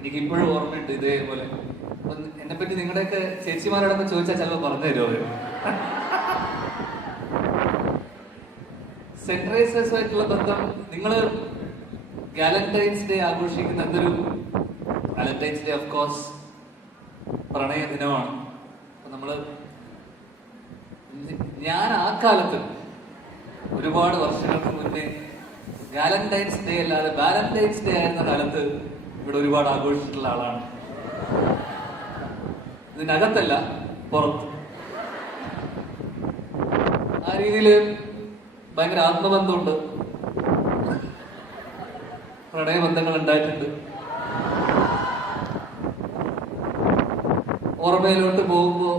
എനിക്ക് ഇപ്പോഴും ഓർമ്മയുണ്ട് ഇതേപോലെ. എന്നെ പറ്റി നിങ്ങളുടെയൊക്കെ ചേച്ചിമാരോടൊക്കെ ചോദിച്ചാൽ ചിലപ്പോൾ പറഞ്ഞു തരുമോ? അവർ സെൻട്രൈസേഴ്സുമായിട്ടുള്ള ബന്ധം നിങ്ങൾ വാലന്റൈൻസ് ഡേ ആഘോഷിക്കുന്ന എന്തൊരു വാലന്റൈൻസ് ഡേ? ഓഫ് കോഴ്സ് പ്രണയ ദിനമാണ്. നമ്മൾ ഞാൻ ആ കാലത്ത് ഒരുപാട് വർഷങ്ങൾക്ക് മുന്നേ വാലന്റൈൻസ് ഡേ അല്ലാതെ വാലന്റൈൻസ് ഡേ ആയിരുന്ന കാലത്ത് ഇവിടെ ഒരുപാട് ആഘോഷിച്ചിട്ടുള്ള ആളാണ്. ഇതിനകത്തല്ല പുറത്ത്. ആ രീതിയിൽ ഭയങ്കര ആത്മബന്ധമുണ്ട്. പ്രണയബന്ധങ്ങൾ ഉണ്ടായിട്ടുണ്ട്. ഓർമ്മയിലോട്ട് പോകുമ്പോ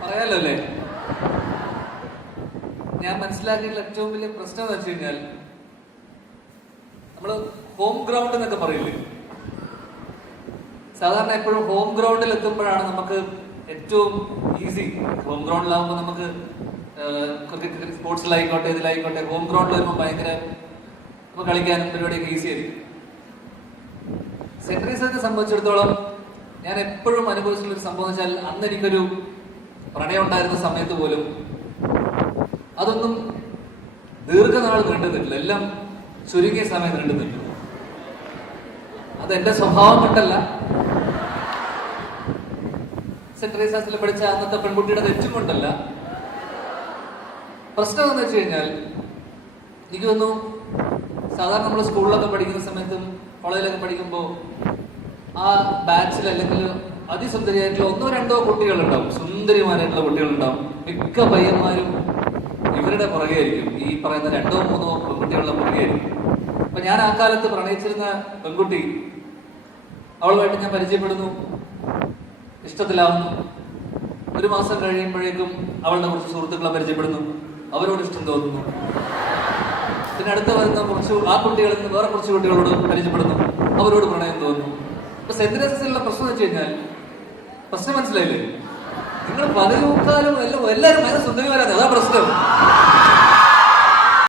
പറയാലോ അല്ലേ? ഞാൻ മനസ്സിലാക്കിയിട്ടുള്ള ഏറ്റവും വലിയ പ്രശ്നം എന്ന് വെച്ച് കഴിഞ്ഞാൽ നമ്മൾ ഹോം ഗ്രൗണ്ട് എന്നൊക്കെ പറയില്ലേ? സാധാരണ എപ്പോഴും ഹോം ഗ്രൗണ്ടിൽ എത്തുമ്പോഴാണ് നമുക്ക് ഏറ്റവും ഈസി ഹോം ഗ്രൗണ്ടിലാവുമ്പോൾ നമുക്ക് സ്പോർട്സിലായിക്കോട്ടെ ഇതിലായിക്കോട്ടെ ഹോം ഗ്രൗണ്ടിൽ വരുമ്പോൾ ഭയങ്കര ഇപ്പൊ കളിക്കാനും പരിപാടിയൊക്കെ ഈസി ആയിരിക്കും. സെൻട്രൽ റിസർച്ച് സംബന്ധിച്ചിടത്തോളം ഞാൻ എപ്പോഴും അനുഭവിച്ചിട്ടുള്ള ഒരു സംഭവം വെച്ചാൽ അന്ന് എനിക്കൊരു പ്രണയം ഉണ്ടായിരുന്ന സമയത്ത് പോലും അതൊന്നും ദീർഘനാൾ നീണ്ടു നിന്നില്ല എല്ലാം ചുരുങ്ങിയ സമയം നീണ്ടു മിനിറ്റ്. അത് എന്റെ സ്വഭാവം കൊണ്ടല്ല. സെക്രട്ടറി സാസിൽ പഠിച്ച അന്നത്തെ പെൺകുട്ടിയുടെ തെറ്റും കൊണ്ടല്ല. പ്രശ്നം എന്ന് വെച്ച് കഴിഞ്ഞാൽ എനിക്ക് തോന്നുന്നു സാധാരണ നമ്മൾ സ്കൂളിലൊക്കെ പഠിക്കുന്ന സമയത്തും കോളേജിലൊക്കെ പഠിക്കുമ്പോൾ ആ ബാച്ചിൽ അല്ലെങ്കിൽ അതിസുന്ദരിയായിട്ടുള്ള ഒന്നോ രണ്ടോ കുട്ടികളുണ്ടാവും. സുന്ദരിമാരായിട്ടുള്ള കുട്ടികളുണ്ടാവും. മിക്ക പയ്യന്മാരും ഇവരുടെ പുറകെ ആയിരിക്കും ഈ പറയുന്ന രണ്ടോ മൂന്നോ പെൺകുട്ടികളുടെ പുറകെ ആയിരിക്കും അപ്പൊ ഞാൻ ആ കാലത്ത് പ്രണയിച്ചിരുന്ന പെൺകുട്ടി അവളുമായിട്ട് ഞാൻ പരിചയപ്പെടുന്നു ഇഷ്ടത്തിലാവുന്നു. ഒരു മാസം കഴിയുമ്പോഴേക്കും അവളുടെ കുറച്ച് സുഹൃത്തുക്കളെ പരിചയപ്പെടുന്നു. അവരോട് ഇഷ്ടം തോന്നുന്നു. പിന്നെ അടുത്ത വരുന്ന കുറച്ച് ആ കുട്ടികളിൽ നിന്ന് വേറെ കുറച്ച് കുട്ടികളോട് പരിചയപ്പെടുന്നു. അവരോട് പ്രണയം തോന്നുന്നു. അപ്പൊ സെന്റിനസിലുള്ള പ്രശ്നം വെച്ച് കഴിഞ്ഞാൽ പ്രശ്നം മനസ്സിലായില്ലേ? നിങ്ങൾ പതിനേക്കാലും എല്ലാം എല്ലാവരും ഭയങ്കര സുന്ദരിമാരാണ്. അതാ പ്രശ്നം.